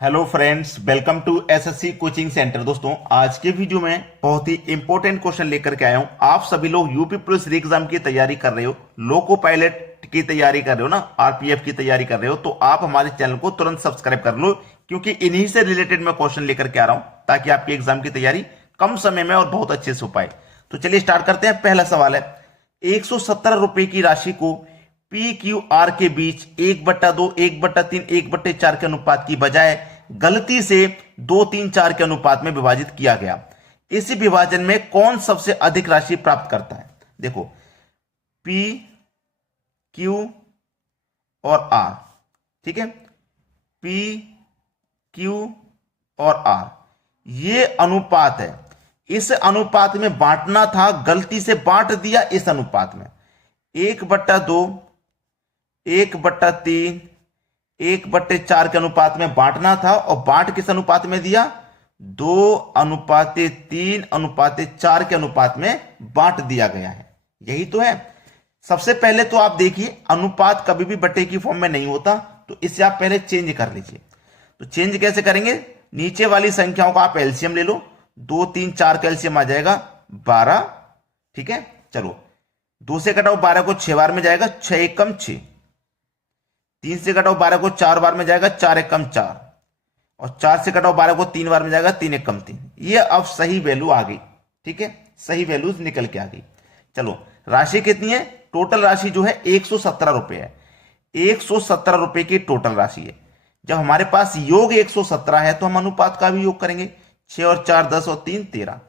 Hello friends, welcome to SSC coaching centre. दोस्तों, आज के वीडियो में बहुत ही इंपॉर्टेंट क्वेश्चन लेकर के आया हूं। आप सभी लोग यूपी पुलिस री एग्जाम की तैयारी कर रहे हो, लोको पायलट की तैयारी कर रहे हो ना, आरपीएफ की तैयारी कर रहे हो, तो आप हमारे चैनल को तुरंत सब्सक्राइब कर लो, क्योंकि इन्हीं से रिलेटेड मैं क्वेश्चन लेकर के आ रहा हूं, ताकि आपकी एग्जाम की तैयारी कम समय में और बहुत अच्छे से हो पाए। तो चलिए स्टार्ट करते हैं। पहला सवाल है, 117 रुपए की राशि को पी क्यू आर के बीच 1/2, 1/3, 1/4 के अनुपात की बजाय गलती से 2-3-4 के अनुपात में विभाजित किया गया। इसी विभाजन में कौन सबसे अधिक राशि प्राप्त करता है? देखो, पी क्यू और आर, ठीक है, पी क्यू और आर, ये अनुपात है। इस अनुपात में बांटना था, गलती से बांट दिया इस अनुपात में। 1/2, 1/3, 1/4 के अनुपात में बांटना था, और बांट किस अनुपात में दिया? 2:3:4 के अनुपात में बांट दिया गया है। यही तो है। सबसे पहले तो आप देखिए, अनुपात कभी भी बटे की फॉर्म में नहीं होता, तो इसे आप पहले चेंज कर लीजिए। तो चेंज कैसे करेंगे? नीचे वाली संख्याओं का आप एलसीएम ले लो। 2, 3, 4 का एलसीएम आ जाएगा 12, ठीक है। चलो, 2 से घटाओ 12 को 6 बार में जाएगा, 6 एकम 6। 3 से घटाओ 12 को 4 बार में जाएगा, 4 एकम 4। और 4 से घटाओ 12 को 3 बार में जाएगा, 3 एकम 3। ये अब सही वैल्यू आ गई, ठीक है, सही वैल्यूज निकल के आ गई। चलो, राशि कितनी है? टोटल राशि जो है 117 रुपए है। 117 रुपए की टोटल राशि है। जब हमारे पास योग 117 है, तो हम अनुपात का भी योग करेंगे। 6 और 4 10 और 3 13।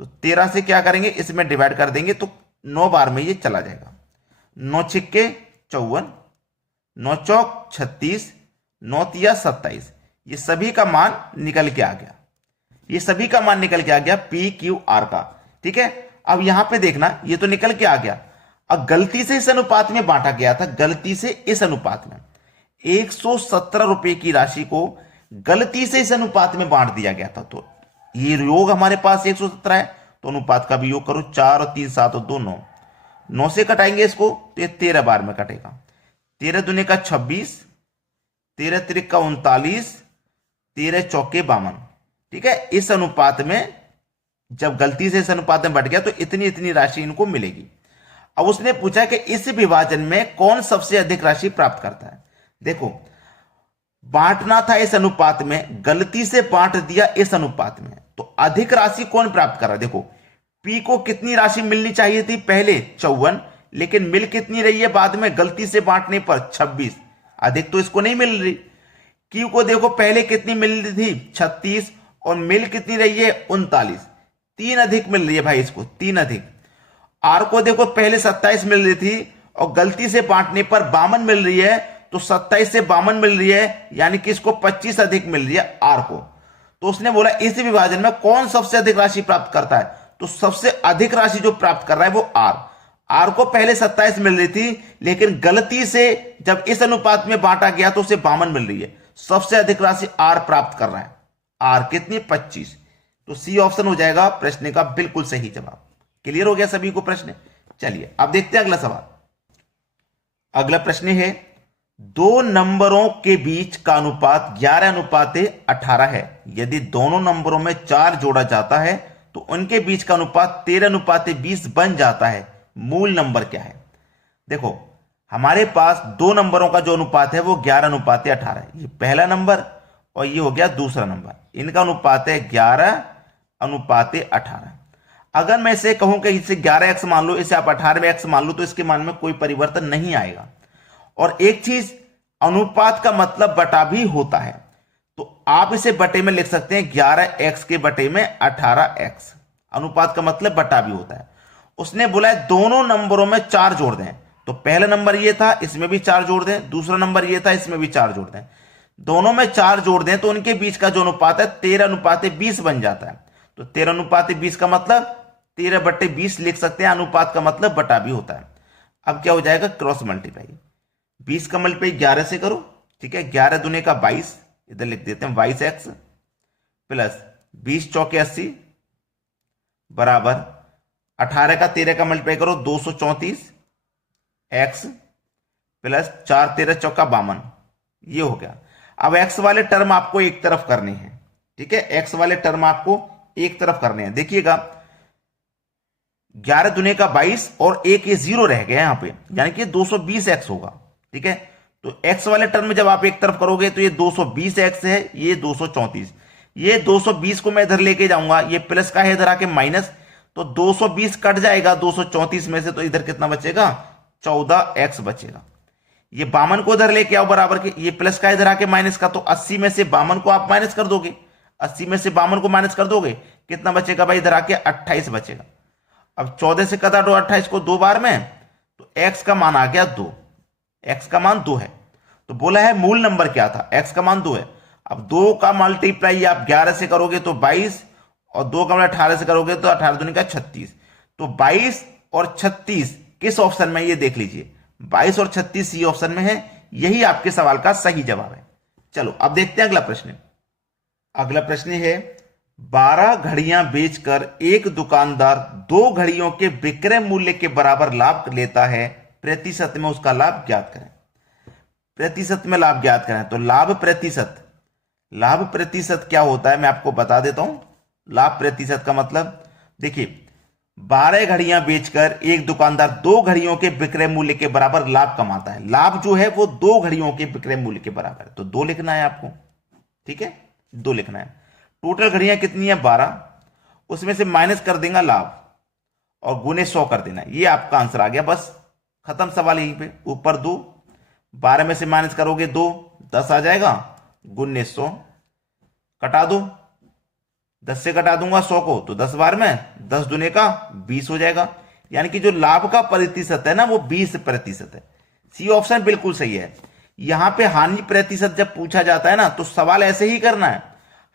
तो 13 से क्या करेंगे? इसमें डिवाइड कर देंगे, तो 9 बार में ये चला जाएगा। 9 छिक्के 54, 9 चौक 36, 9 तिया 27। ये सभी का मान निकल के आ गया। ये सभी का मान निकल के आ गया पी क्यू आर का, ठीक है। अब यहां पे देखना, ये तो निकल के आ गया। अब गलती से इस अनुपात में बांटा गया था, गलती से इस अनुपात में 117 रुपए की राशि को गलती से इस अनुपात में बांट दिया गया था। तो ये योग हमारे पास 117 है, तो अनुपात का भी योग करो। 4 और 3 7 और 2 9। 9 से कटाएंगे इसको, तो ये 13 बार में कटेगा। 13 दूने का 26, 13 त्रिक का 39, 13 चौके 52, ठीक है। इस अनुपात में जब गलती से इस अनुपात में बढ़ गया, तो इतनी इतनी राशि इनको मिलेगी। अब उसने पूछा कि इस विभाजन में कौन सबसे अधिक राशि प्राप्त करता है। देखो, बांटना था इस अनुपात में, गलती से बांट दिया इस अनुपात में, तो अधिक राशि कौन प्राप्त कर रहा है? देखो, पी को कितनी राशि मिलनी चाहिए थी? पहले 54, लेकिन मिल कितनी रही है बाद में गलती से बांटने पर? 26। अधिक तो इसको नहीं मिल रही। क्यू को देखो, पहले कितनी मिल रही थी? 36, और मिल कितनी रही है? 39। 3 अधिक मिल रही है भाई इसको, 3 अधिक। आर को देखो, पहले 27 मिल रही थी, और गलती से बांटने पर 52 मिल रही है, तो 27 से 52 मिल रही है, यानी कि इसको 25 अधिक मिल रही है आर को। तो उसने बोला इस विभाजन में कौन सबसे अधिक राशि प्राप्त करता है? तो सबसे अधिक राशि जो प्राप्त कर रहा है वो आर। आर को पहले 27 मिल रही थी, लेकिन गलती से जब इस अनुपात में बांटा गया तो उसे 52 मिल रही है। सबसे अधिक राशि आर प्राप्त कर रहा है। आर कितनी? 25। तो सी ऑप्शन हो जाएगा प्रश्न का बिल्कुल सही जवाब। क्लियर हो गया सभी को प्रश्न? चलिए अब देखते हैं अगला सवाल। अगला प्रश्न है, 2 नंबरों के बीच का अनुपात 11:18 है। यदि दोनों नंबरों में 4 जोड़ा जाता है, तो उनके बीच का अनुपात 13:20 बन जाता है। मूल नंबर क्या है? देखो, हमारे पास 2 नंबरों का जो अनुपात है वो 11:18 है। ये पहला नंबर और ये हो गया दूसरा नंबर, इनका अनुपात है 11:18। अगर मैं इसे कहूं कि इसे 11x मान लो, इसे आप 18x मान लो, तो इसके मान में कोई परिवर्तन नहीं आएगा। और एक चीज, अनुपात का मतलब बटा भी होता है, तो आप इसे बटे में लिख सकते हैं 11x के बटे में 18x। अनुपात का मतलब बटा भी होता है। उसने बोला है दोनों नंबरों में 4 जोड़ दें, तो पहला नंबर ये था, इसमें भी 4 जोड़ दें। दूसरा नंबर ये था, इसमें भी 4 जोड़ दें। दोनों में 4 जोड़ दें, तो उनके बीच का जो अनुपात है 13:20 बन जाता है। तो 13:20 का मतलब 13/20 लिख सकते हैं। अनुपात का मतलब बटा भी होता है। अब क्या हो जाएगा? Cross multiply. 20 का मल्टीप्लाई 11 से करो, ठीक है। 11 दूने का 22, इधर लिख देते हैं 22x प्लस 20 चौके 80 बराबर 18 का 13 का मल्टीप्लाई करो 234 x प्लस 4 13 चौका 52, ये हो गया। अब एक्स वाले टर्म आपको एक तरफ करने हैं, ठीक है, एक्स वाले टर्म आपको एक तरफ करने हैं। देखिएगा 11 दुने का 22 और एक ये जीरो रह गया यहां पे, यानी कि 220 एक्स होगा, ठीक है। तो एक्स वाले टर्म में जब आप एक तरफ करोगे तो ये 220 एक्स है, ये 234, ये 220 को मैं इधर लेके जाऊंगा, ये प्लस का है इधर आके माइनस, तो 220 कट जाएगा 234 में से, तो इधर कितना बचेगा 14 एक्स बचेगा। ये 52 को इधर लेके आओ बराबर के, ये प्लस का इधर आके माइनस का, तो 80 में से 52 को आप माइनस कर दोगे, 80 में से 52 को माइनस कर दोगे, कितना बचेगा भाई इधर आके 28 बचेगा। अब 14 से काटो 28 को 2 बार में, तो x का मान आ गया 2, x का मान 2 है। तो बोला है मूल नंबर क्या था, x का मान 2 है। अब 2 का मल्टीप्लाई आप 11 से करोगे तो 22, और 2 का 18 से करोगे तो 18 दूनी का 36, तो 22 और 36 किस ऑप्शन में, ये देख लीजिए 22 और 36 सी ऑप्शन में है, यही आपके सवाल का सही जवाब है। चलो अब देखते हैं अगला प्रश्न। अगला प्रश्न है 12 घड़ियां बेचकर एक दुकानदार 2 घड़ियों के विक्रय मूल्य के बराबर लाभ लेता है, प्रतिशत में उसका लाभ ज्ञात करें। प्रतिशत में लाभ ज्ञात करें, तो लाभ प्रतिशत क्या होता है मैं आपको बता देता हूं। लाभ प्रतिशत का मतलब देखिए 12 घड़ियां बेचकर एक दुकानदार 2 घड़ियों के विक्रय मूल्य के बराबर लाभ कमाता है। लाभ जो है वो 2 घड़ियों के विक्रय मूल्य के बराबर है, तो 2 लिखना है आपको, ठीक है, 2 लिखना है। टोटल घड़ियां कितनी है 12, उसमें से माइनस कर देगा लाभ और गुने 100 कर देना, ये आपका आंसर आ गया, बस खत्म सवाल यहीं पे। ऊपर 2, 12 में से माइनस करोगे 2, 10 आ जाएगा, गुने 100 कटा दो, 10 से कटा दूंगा 100 को, तो 10 बार में 10 दुने का 20 हो जाएगा, यानी कि जो लाभ का प्रतिशत है ना वो 20% है। सी ऑप्शन बिल्कुल सही है। यहां पे हानि प्रतिशत जब पूछा जाता है ना तो सवाल ऐसे ही करना है,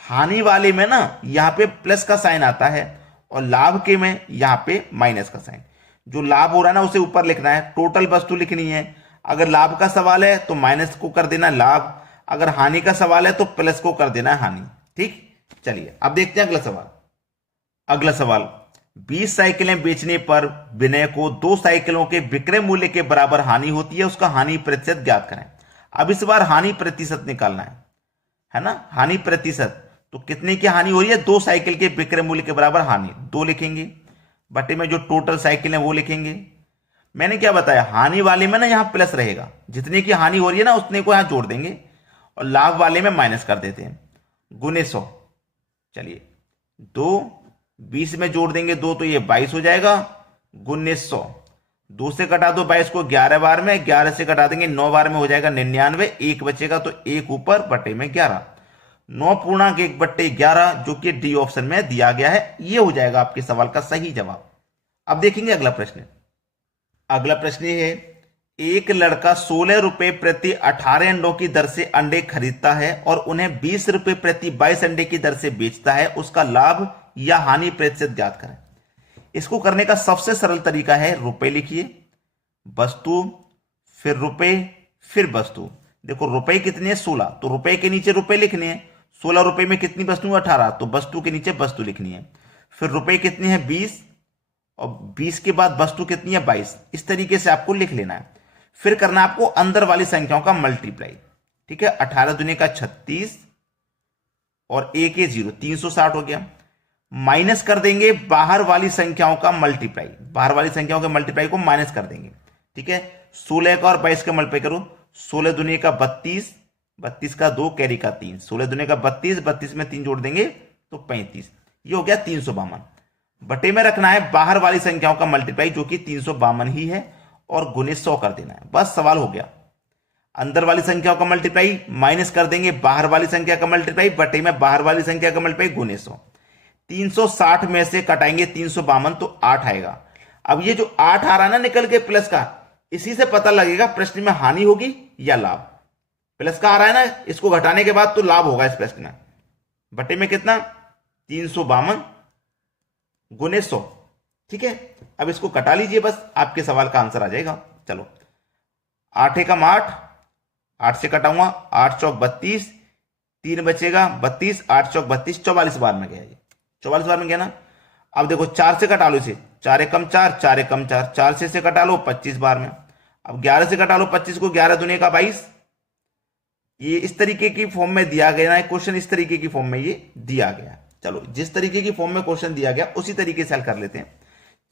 हानि वाले में ना यहां पे प्लस का साइन आता है और लाभ के में यहां पे माइनस का साइन। जो लाभ हो रहा है ना उसे ऊपर लिखना है, टोटल वस्तु लिखनी है। अगर लाभ का सवाल है तो माइनस को कर देना लाभ, अगर हानि का सवाल है तो प्लस को कर देना हानि, ठीक। चलिए अब देखते हैं अगला सवाल 20 साइकिलें बेचने पर विनय को 2 साइकिलों के विक्रय मूल्य के बराबर हानि होती है, उसका हानि प्रतिशत ज्ञात करें। अब इस बार हानि प्रतिशत निकालना है ना, हानि प्रतिशत, तो कितने की हानि हो रही है 2 साइकिल के विक्रय मूल्य के बराबर हानि, 2 लिखेंगे, बटे में जो टोटल साइकिल है वो लिखेंगे। मैंने क्या बताया, हानि वाले में ना यहां प्लस रहेगा, जितने की हानि हो रही है ना उतने को यहां जोड़ देंगे, और लाभ वाले में माइनस कर देते हैं, गुने 100। चलिए 2 20 में जोड़ देंगे 2, तो ये 22 हो जाएगा, गुने 100। 2 से कटा दो 22 को 11 बार में, 11 से कटा देंगे 9 बार में, हो जाएगा 99, 1 बचेगा तो 1 ऊपर बटे में 11, 9.1/11 जो कि डी ऑप्शन में दिया गया है, ये हो जाएगा आपके सवाल का सही जवाब। अब देखेंगे अगला प्रश्न है एक लड़का 16 रुपए प्रति 18 अंडों की दर से अंडे खरीदता है और उन्हें 20 रुपए प्रति 22 अंडे की दर से बेचता है, उसका लाभ या हानि प्रतिशत ज्ञात करें। इसको करने का सबसे सरल तरीका है, रुपए लिखिए, वस्तु, फिर रुपए, फिर वस्तु। देखो रुपए कितने हैं 16, तो रुपए के नीचे रुपए लिखने हैं, 16 रुपए में कितनी वस्तु 18, तो वस्तु के नीचे वस्तु लिखनी है। फिर रुपए कितने हैं 20, और 20 के बाद वस्तु कितनी है 22, इस तरीके से आपको लिख लेना है। फिर करना है आपको अंदर वाली संख्याओं का मल्टीप्लाई, ठीक है, 18 दुनी का 36 और 1 ये 0, 360 हो गया। माइनस कर देंगे बाहर वाली संख्याओं का मल्टीप्लाई, बाहर वाली संख्याओं के मल्टीप्लाई को माइनस कर देंगे, ठीक है। 16 का और 22 का मल्टीप्लाई करो, 16 दुनी का 32, 32 का 2 कैरी का 3, 16 दुनी का 32, 32 में 3 जोड़ देंगे तो 35, ये हो गया 352। बटे में रखना है बाहर वाली संख्याओं का मल्टीप्लाई जो कि 352 ही है, और गुने 100 कर देना है, बस सवाल हो गया। अंदर वाली संख्याओं का मल्टीप्लाई माइनस कर देंगे बाहर वाली संख्या का मल्टीप्लाई, बटे में बाहर वाली संख्या का मल्टीप्लाई, गुने 100। 360 में से कटाएंगे 352 तो 8 आएगा। अब ये जो 8 आ रहा है ना निकल के प्लस का, इसी से पता लगेगा प्रश्न में हानि होगी या लाभ। प्लस का आ रहा है ना, इसको घटाने के बाद तो लाभ होगा इस प्रश्न में। बटे में कितना 352 गुने 100, ठीक है। अब इसको कटा लीजिए, बस आपके सवाल का आंसर आ जाएगा। चलो 8 एकम 8, 8 से कटाऊंगा 8 चौक 32, 3 बचेगा 32, 8 चौक 32, 44 बार में गया, ये 44 बार में गया ना। अब देखो 4 से कटा लो इसे, 4 एकम 4, 4 एकम 4, 4 से कटा लो 25 बार में। अब 11 से कटा लो 25 को, 11 दुने का 22, ये इस तरीके की फॉर्म में दिया गया है क्वेश्चन, इस तरीके की फॉर्म में ये दिया गया। चलो जिस तरीके की फॉर्म में क्वेश्चन दिया गया उसी तरीके से हल कर लेते हैं।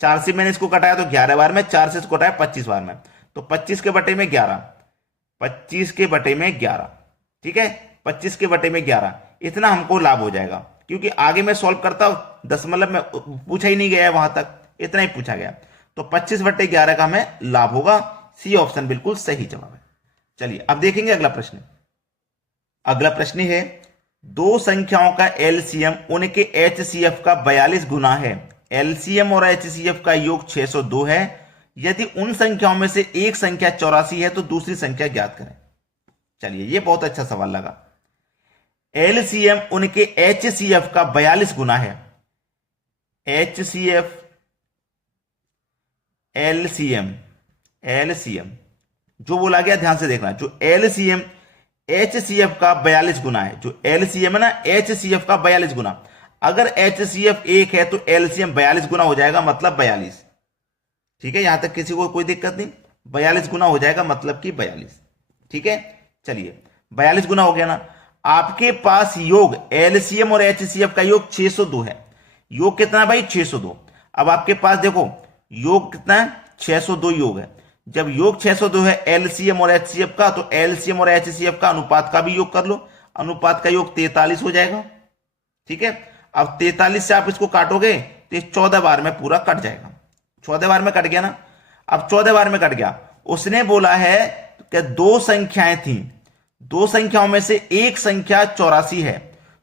4 से मैंने इसको कटाया तो 11 बार में, 4 से इसको कटाया 25 बार में, तो 25 के बटे में 11, 25 के बटे में 11, ठीक है, 25 के बटे में 11, इतना हमको लाभ हो जाएगा। क्योंकि आगे मैं सॉल्व करता हूं दशमलव में पूछा ही नहीं गया है, वहां तक इतना ही पूछा गया। तो 25 बटे 11 का हमें लाभ होगा। सी ऑप्शन बिल्कुल सही जवाब है। चलिए अब देखेंगे अगला प्रश्न। अगला प्रश्न है, दो संख्याओं का एलसीएम उनके एचसीएफ का 42 गुना है। एलसीएम और एचसीएफ का योग 602 है। यदि उन संख्याओं में से एक संख्या 84 है तो दूसरी संख्या ज्ञात करें। चलिए ये बहुत अच्छा सवाल लगा। एलसीएम उनके एचसीएफ का 42 गुना है। एचसीएफ, एलसीएम, एलसीएम जो बोला गया ध्यान से देखना, जो एलसीएम एचसीएफ का 42 गुना है, जो एलसीएम है ना एचसीएफ का 42 गुना। अगर एचसीएफ 1 है तो एलसीएम 42 गुना हो जाएगा, मतलब 42। ठीक है, यहां तक किसी को कोई दिक्कत नहीं, 42 गुना हो जाएगा मतलब कि 42। ठीक है, चलिए 42 गुना हो गया ना। आपके पास योग एलसीएम और एचसीएफ का योग 602 है। योग कितना है भाई? 602। अब आपके पास देखो योग कितना है? 602 योग है। जब योग 602 है एलसीएम और एचसीएफ का, तो एलसीएम और एचसीएफ का अनुपात का भी योग कर लो। अनुपात का योग 43 हो जाएगा। ठीक है, अब 43 से आप इसको काटोगे तो ये 14 बार में पूरा कट जाएगा। 14 बार में कट गया ना। अब 14 बार में कट गया। उसने बोला है कि दो संख्याएं थी, दो संख्याओं में से एक संख्या 84 है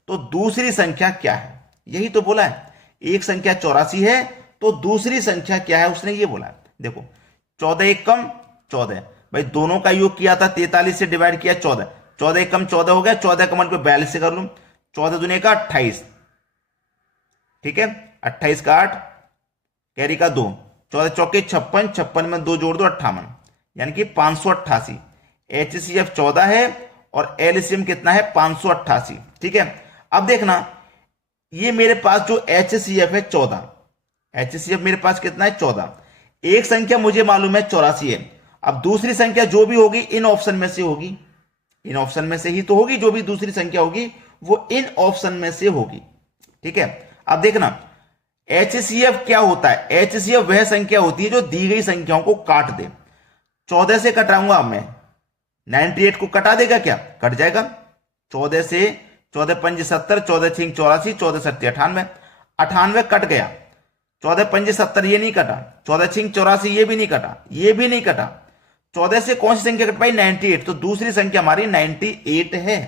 तो दूसरी संख्या क्या है? यही तो बोला है, एक संख्या 84 है तो दूसरी संख्या क्या है, उसने ये बोला है। देखो 14 एक कम 14, भाई दोनों का योग किया था 43 से डिवाइड किया 14, 14 एक कम 14 हो गया, 14 का मन पे 42 से कर लूं, 14 दुनिया का 28। ठीक है, 28 का 8, कैरी का 2, 14 चौके 56, 56 में 2 जोड़ दो 58, यानी कि 588। एचसीएफ 14 है और एलसीएम कितना है? 588। ठीक है, अब देखना ये मेरे पास जो एचसीएफ है 14, एचसीएफ मेरे पास कितना है? 14। एक संख्या मुझे मालूम है 84 है। अब दूसरी संख्या जो भी होगी इन ऑप्शन में से होगी, इन ऑप्शन में से ही तो होगी, जो भी दूसरी संख्या होगी वो इन ऑप्शन में से होगी। ठीक है, अब देखना एचसीएफ क्या होता है? एचसीएफ वह संख्या होती है जो दी गई संख्याओं को काट दे। 14 से कटाऊंगा मैं, 98 को कटा देगा क्या? कट जाएगा। 14 से 14 5 70, 14 6 84, 14 7 98, 98 कट गया। 14 5 70 ये नहीं कटा, 14 6 84 ये भी नहीं कटा, ये भी नहीं कटा। 14 से कौन सी संख्या कट पाई? 98। तो दूसरी संख्या हमारी 98 है।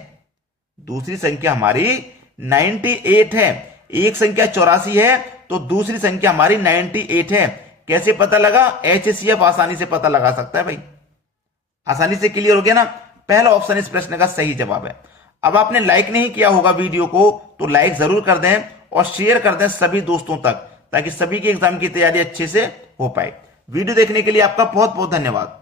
दूसरी संख्या हमारी 98 है। एक संख्या 84 है तो दूसरी संख्या हमारी 98 है। कैसे पता लगा? एचसीएफ आसानी से पता लगा सकता है भाई, आसानी से क्लियर हो गया ना। पहला ऑप्शन इस प्रश्न का सही जवाब है। अब आपने लाइक नहीं किया होगा वीडियो को तो लाइक जरूर कर दें और शेयर कर दें सभी दोस्तों तक, ताकि सभी की एग्जाम की तैयारी अच्छे से हो पाए। वीडियो देखने के लिए आपका बहुत बहुत धन्यवाद।